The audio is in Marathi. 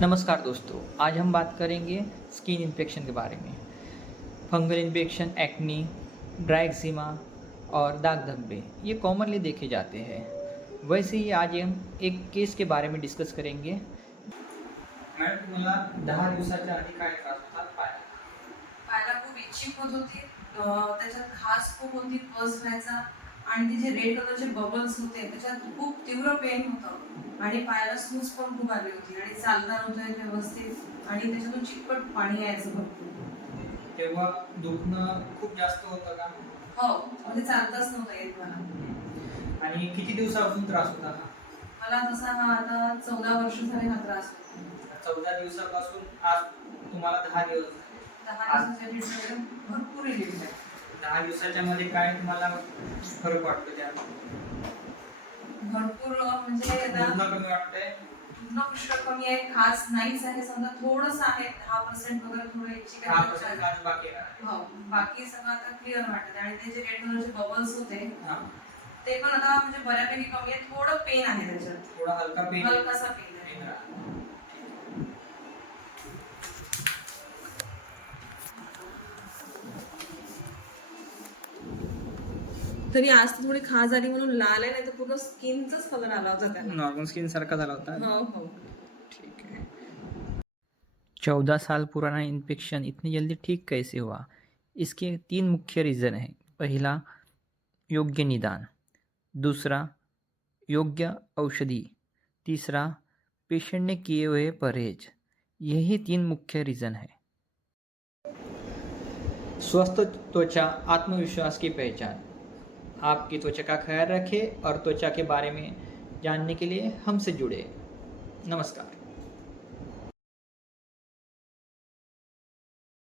नमस्कार दोस्तों, आज हम बात करेंगे स्किन इन्फेक्शन के बारे में। Fungal infection, acne, dry eczema और दाग धब्बे ये कॉमनली देखे जाते हैं। वैसे ही आज हम एक केस के बारे में डिस्कस करेंगे। मॅडम, तुम्हाला 10 दिवसाच्या आधी काय त्रास होता पायाला? पायाला खूप इच्छिक होत होती. त्याच्यात खास खूप होती, पस व्हायचा आणि ते जे रेड कलरचे बबल्स होते त्याच्यात खूप तीव्र पेन होतं आणि पायाला सूज पण खूप आली होती आणि चालता नव्हतं येत व्यवस्थित आणि त्याच्यातून चिकपट पाणी यायचं भरपूर. तेव्हा दुखणं खूप जास्त होतं का? हो, म्हणजे चालताच नव्हतं येत मला. आणि किती दिवसापासून त्रास होता हा? मला तसा हा आता 14 वर्ष झाले हा त्रास होतो. 14 दिवसापासून आज तुम्हाला 10 दिवस झाले. 10 दिवसाच्या ट्रीटमेंट भरपूर रिलीफ आहे. 10 दिवसाच्या मध्ये काय तुम्हाला फरक वाटतो त्यात? भरपूर म्हणजे दुखणं कमी वाटतंय? दुखणं पुष्कळ कमी आहे, खास नाहीच आहे, समजा थोडंसं आहे, 10% वगैरे थोडं इच्छिक आहे. 10% आज बाकी आहे. हो, बाकी सगळं आता क्लिअर वाटतं आणि ते जे रेड कलरचे बबल्स होते हां. ते पण आता म्हणजे बऱ्यापैकी कमी आहे. थोडं पेन आहे त्याच्यात, थोडा हलका पेन. हलकासा पेन आहे. तरी आज तर थोडी खा झाली म्हणून लाल आहे, नाही तर पूर्ण स्किनचाच कलर आला होता त्याला. नॉर्मल स्किन सारखा झाला होता. हो हो. ठीक है। 14 साल पुराना इन्फेक्शन इतनी जल्दी ठीक कैसे हुआ? इसके 3 मुख्य रीज़न हैं। पहला, योग्य निदान। दूसरा, योग्य औषधि। तीसरा, पेशेंट ने किए हुए परहेज। यही 3 मुख्य रीज़न है। स्वस्थ त्वचा आत्मविश्वास की पहचान। आपकी त्वचा का ख्याल रखें और त्वचा के बारे में जानने के लिए हमसे जुड़े। नमस्कार।